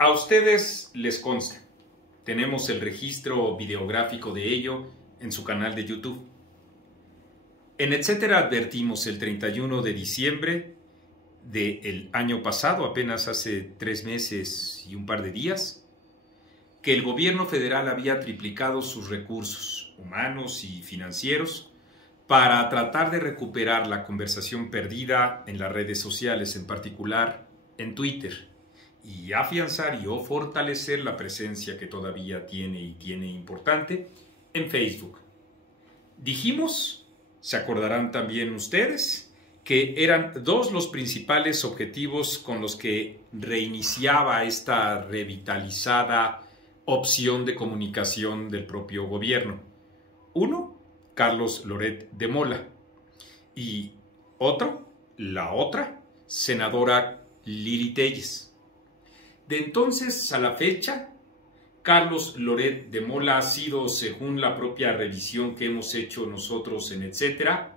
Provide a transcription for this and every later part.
A ustedes les consta, tenemos el registro videográfico de ello en su canal de YouTube. En Etcétera advertimos el 31 de diciembre del año pasado, apenas hace 3 meses y un par de días, que el gobierno federal había triplicado sus recursos humanos y financieros para tratar de recuperar la conversación perdida en las redes sociales, en particular en Twitter, y afianzar o fortalecer la presencia que todavía tiene importante en Facebook. Dijimos, se acordarán también ustedes, que eran 2 los principales objetivos con los que reiniciaba esta revitalizada opción de comunicación del propio gobierno. Uno, Carlos Loret de Mola, y la otra, senadora Lili Téllez. De entonces a la fecha, Carlos Loret de Mola ha sido, según la propia revisión que hemos hecho nosotros en Etcétera,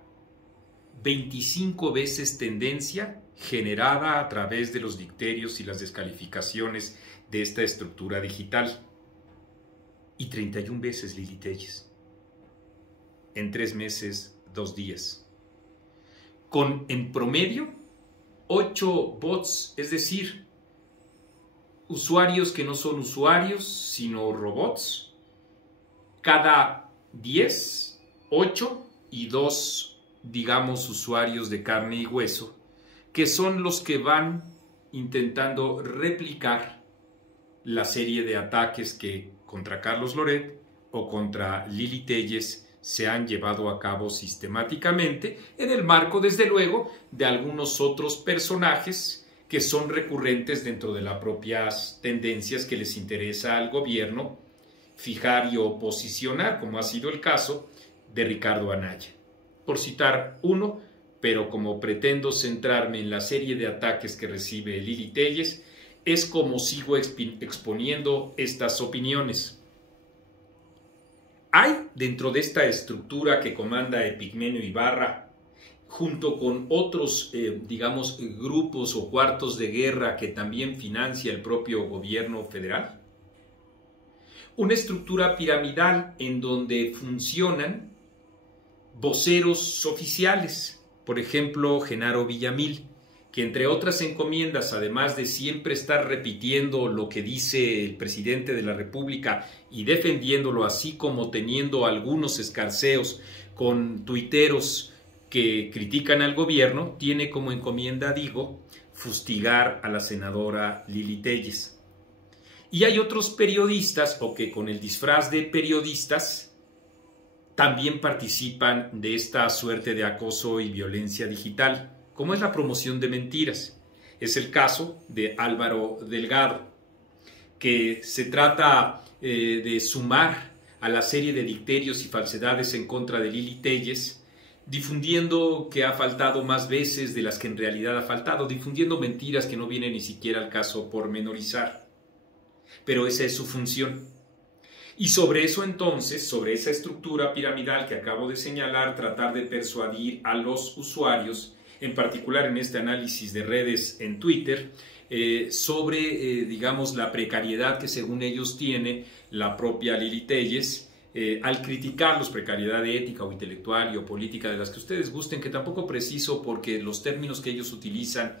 25 veces tendencia generada a través de los dicterios y las descalificaciones de esta estructura digital. Y 31 veces Lili Téllez. En 3 meses, 2 días. Con, en promedio, 8 bots, es decir, usuarios que no son usuarios, sino robots. Cada 10, 8 y 2, digamos, usuarios de carne y hueso, que son los que van intentando replicar la serie de ataques que contra Carlos Loret o contra Lili Téllez se han llevado a cabo sistemáticamente en el marco, desde luego, de algunos otros personajes que son recurrentes dentro de las propias tendencias que les interesa al gobierno fijar y oposicionar, como ha sido el caso de Ricardo Anaya. Por citar uno, pero como pretendo centrarme en la serie de ataques que recibe Lili Téllez, es como sigo exponiendo estas opiniones. Hay dentro de esta estructura que comanda Epigmenio Ibarra, junto con otros, digamos, grupos o cuartos de guerra que también financia el propio gobierno federal, una estructura piramidal en donde funcionan voceros oficiales, por ejemplo, Genaro Villamil, que entre otras encomiendas, además de siempre estar repitiendo lo que dice el presidente de la República y defendiéndolo, así como teniendo algunos escarceos con tuiteros que critican al gobierno, tiene como encomienda, fustigar a la senadora Lili Téllez. Y hay otros periodistas, o que con el disfraz de periodistas también participan de esta suerte de acoso y violencia digital, como es la promoción de mentiras. Es el caso de Álvaro Delgado, que se trata de sumar a la serie de dicterios y falsedades en contra de Lili Téllez, difundiendo que ha faltado más veces de las que en realidad ha faltado, difundiendo mentiras que no viene ni siquiera al caso pormenorizar. Pero esa es su función. Y sobre eso entonces, sobre esa estructura piramidal que acabo de señalar, tratar de persuadir a los usuarios, en particular en este análisis de redes en Twitter, sobre, digamos, la precariedad que según ellos tiene la propia Lili Téllez, al criticarlos, precariedad ética o intelectual o política, de las que ustedes gusten, que tampoco preciso porque los términos que ellos utilizan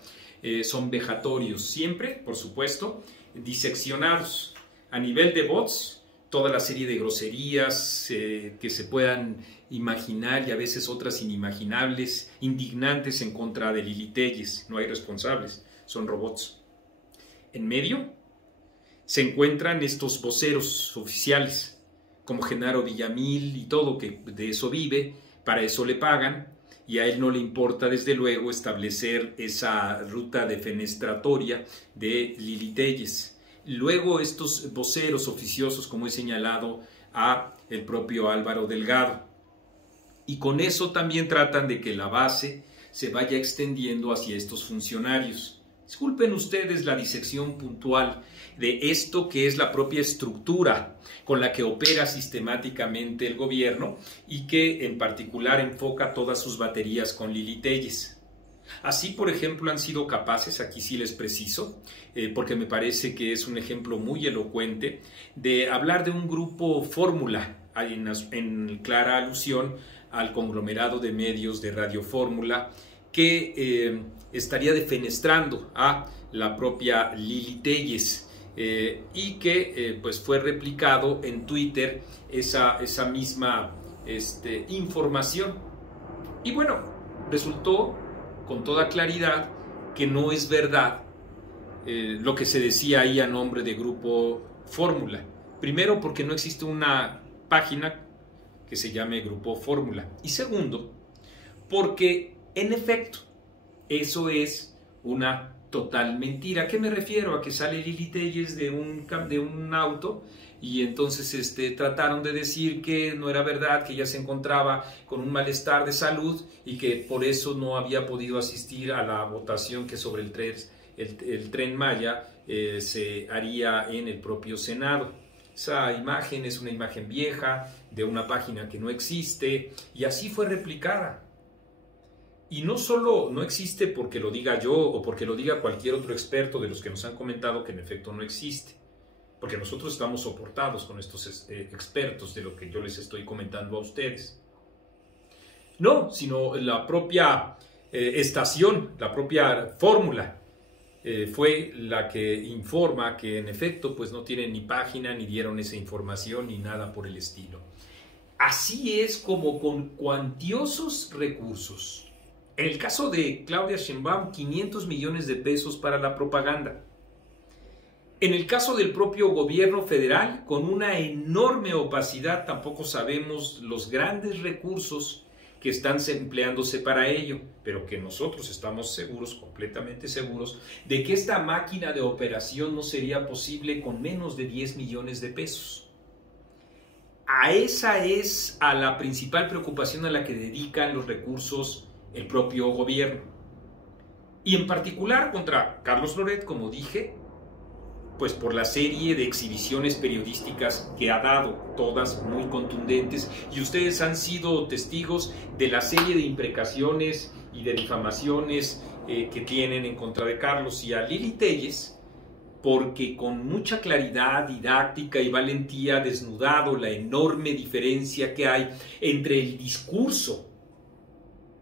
son vejatorios, siempre, por supuesto, diseccionados. A nivel de bots, toda la serie de groserías que se puedan imaginar y a veces otras inimaginables, indignantes en contra de Lili Téllez. No hay responsables, son robots. En medio se encuentran estos voceros oficiales, como Genaro Villamil y todo, que de eso vive, para eso le pagan, y a él no le importa desde luego establecer esa ruta defenestratoria de Lili Téllez. Luego estos voceros oficiosos, como he señalado, a el propio Álvaro Delgado. Y con eso también tratan de que la base se vaya extendiendo hacia estos funcionarios. Disculpen ustedes la disección puntual de esto que es la propia estructura con la que opera sistemáticamente el gobierno y que en particular enfoca todas sus baterías con Lili Téllez. Así, por ejemplo, han sido capaces, aquí sí les preciso, porque me parece que es un ejemplo muy elocuente, de hablar de un grupo fórmula, en clara alusión al conglomerado de medios de Radio Fórmula, que estaría defenestrando a la propia Lili Téllez, y que pues fue replicado en Twitter esa misma información. Y bueno, resultó con toda claridad que no es verdad lo que se decía ahí a nombre de Grupo Fórmula. Primero, porque no existe una página que se llame Grupo Fórmula. Y segundo, porque en efecto, eso es una total mentira. ¿A qué me refiero? A que sale Lili Téllez de un auto y entonces trataron de decir que no era verdad, que ella se encontraba con un malestar de salud y que por eso no había podido asistir a la votación que sobre el Tren Maya se haría en el propio Senado. Esa imagen es una imagen vieja de una página que no existe y así fue replicada. Y no solo no existe porque lo diga yo o porque lo diga cualquier otro experto de los que nos han comentado que en efecto no existe, porque nosotros estamos soportados con estos expertos de lo que yo les estoy comentando a ustedes. No, sino la propia estación, la propia fórmula fue la que informa que en efecto pues no tienen ni página, ni dieron esa información, ni nada por el estilo. Así es como con cuantiosos recursos. En el caso de Claudia Sheinbaum, 500 millones de pesos para la propaganda. En el caso del propio gobierno federal, con una enorme opacidad, tampoco sabemos los grandes recursos que están empleándose para ello, pero que nosotros estamos seguros, completamente seguros, de que esta máquina de operación no sería posible con menos de 10 millones de pesos. Esa es a la principal preocupación a la que dedican los recursos el propio gobierno. Y en particular contra Carlos Loret, como dije, pues por la serie de exhibiciones periodísticas que ha dado, todas muy contundentes, y ustedes han sido testigos de la serie de imprecaciones y de difamaciones que tienen en contra de Carlos y a Lili Téllez, porque con mucha claridad didáctica y valentía ha desnudado la enorme diferencia que hay entre el discurso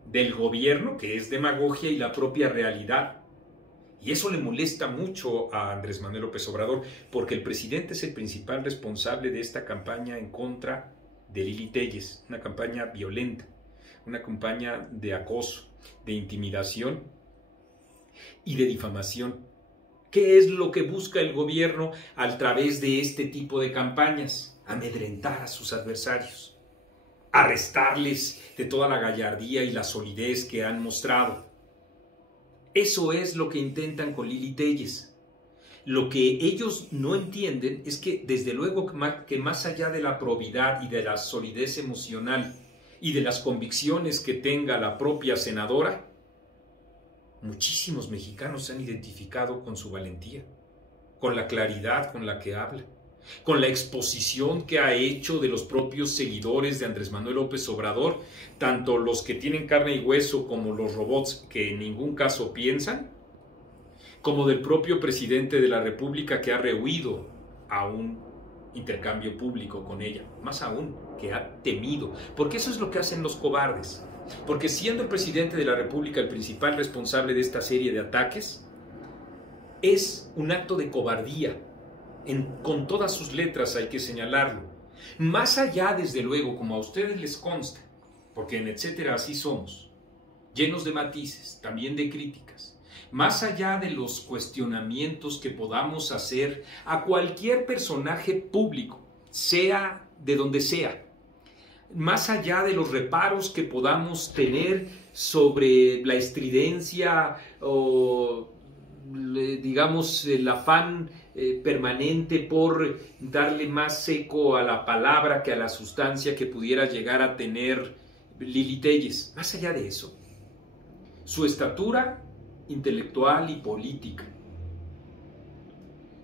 del gobierno, que es demagogia, y la propia realidad. Y eso le molesta mucho a Andrés Manuel López Obrador, porque el presidente es el principal responsable de esta campaña en contra de Lili Téllez, una campaña violenta, una campaña de acoso, de intimidación y de difamación. ¿Qué es lo que busca el gobierno a través de este tipo de campañas? Amedrentar a sus adversarios, arrestarles de toda la gallardía y la solidez que han mostrado. Eso es lo que intentan con Lili Téllez. Lo que ellos no entienden es que, desde luego, que más allá de la probidad y de la solidez emocional y de las convicciones que tenga la propia senadora, muchísimos mexicanos se han identificado con su valentía, con la claridad con la que habla, con la exposición que ha hecho de los propios seguidores de Andrés Manuel López Obrador, tanto los que tienen carne y hueso como los robots que en ningún caso piensan, como del propio presidente de la República, que ha rehuido a un intercambio público con ella, más aún, que ha temido, porque eso es lo que hacen los cobardes, porque siendo el presidente de la República el principal responsable de esta serie de ataques, es un acto de cobardía. Con todas sus letras hay que señalarlo. Más allá, desde luego, como a ustedes les consta, porque en etcétera así somos, llenos de matices, también de críticas, más allá de los cuestionamientos que podamos hacer a cualquier personaje público, sea de donde sea, más allá de los reparos que podamos tener sobre la estridencia o, digamos, el afán permanente por darle más eco a la palabra que a la sustancia que pudiera llegar a tener Lili Téllez. Más allá de eso, su estatura intelectual y política,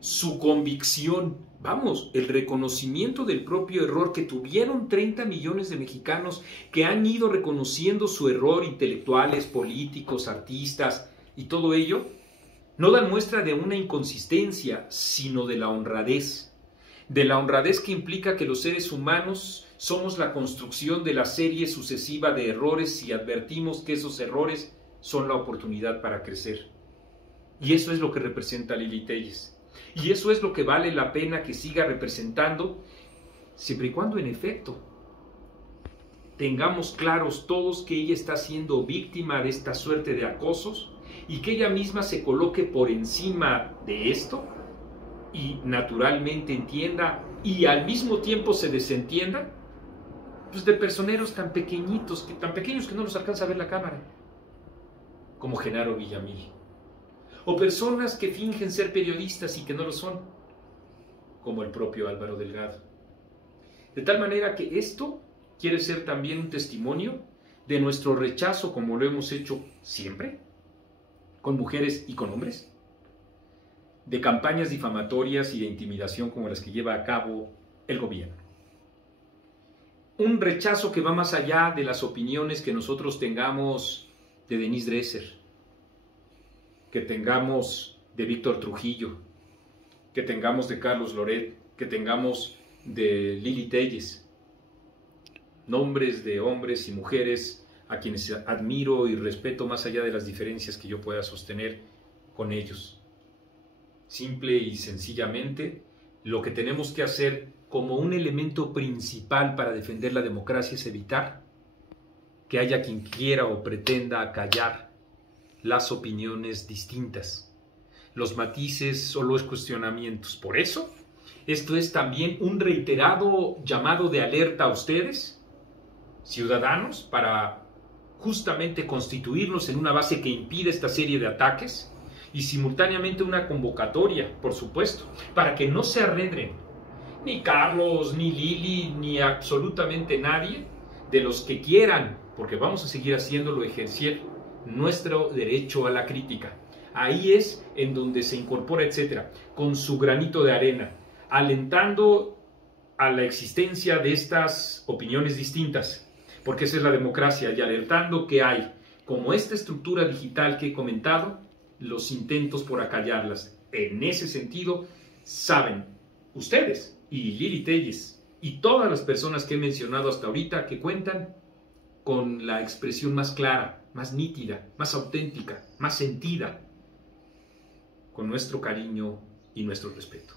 su convicción, vamos, el reconocimiento del propio error que tuvieron 30 millones de mexicanos que han ido reconociendo su error, intelectuales, políticos, artistas y todo ello, no dan muestra de una inconsistencia, sino de la honradez que implica que los seres humanos somos la construcción de la serie sucesiva de errores y advertimos que esos errores son la oportunidad para crecer. Y eso es lo que representa Lili Téllez. Y eso es lo que vale la pena que siga representando, siempre y cuando en efecto tengamos claros todos que ella está siendo víctima de esta suerte de acosos y que ella misma se coloque por encima de esto y naturalmente entienda y al mismo tiempo se desentienda pues de personeros tan pequeños que no los alcanza a ver la cámara, como Genaro Villamil, o personas que fingen ser periodistas y que no lo son, como el propio Álvaro Delgado. De tal manera que esto quiere ser también un testimonio de nuestro rechazo, como lo hemos hecho siempre, con mujeres y con hombres, de campañas difamatorias y de intimidación como las que lleva a cabo el gobierno. Un rechazo que va más allá de las opiniones que nosotros tengamos de Denise Dresser, que tengamos de Víctor Trujillo, que tengamos de Carlos Loret, que tengamos de Lili Téllez, nombres de hombres y mujeres a quienes admiro y respeto más allá de las diferencias que yo pueda sostener con ellos. Simple y sencillamente, lo que tenemos que hacer como un elemento principal para defender la democracia es evitar que haya quien quiera o pretenda acallar las opiniones distintas, los matices o los cuestionamientos. Por eso, esto es también un reiterado llamado de alerta a ustedes, ciudadanos, para justamente constituirnos en una base que impida esta serie de ataques y simultáneamente una convocatoria, por supuesto, para que no se arredren ni Carlos, ni Lili, ni absolutamente nadie de los que quieran, porque vamos a seguir haciéndolo, ejercer nuestro derecho a la crítica. Ahí es en donde se incorpora, etcétera, con su granito de arena, alentando a la existencia de estas opiniones distintas, porque esa es la democracia, y alertando que hay, como esta estructura digital que he comentado, los intentos por acallarlas. En ese sentido, saben ustedes y Lili Téllez y todas las personas que he mencionado hasta ahorita que cuentan con la expresión más clara, más nítida, más auténtica, más sentida, con nuestro cariño y nuestro respeto.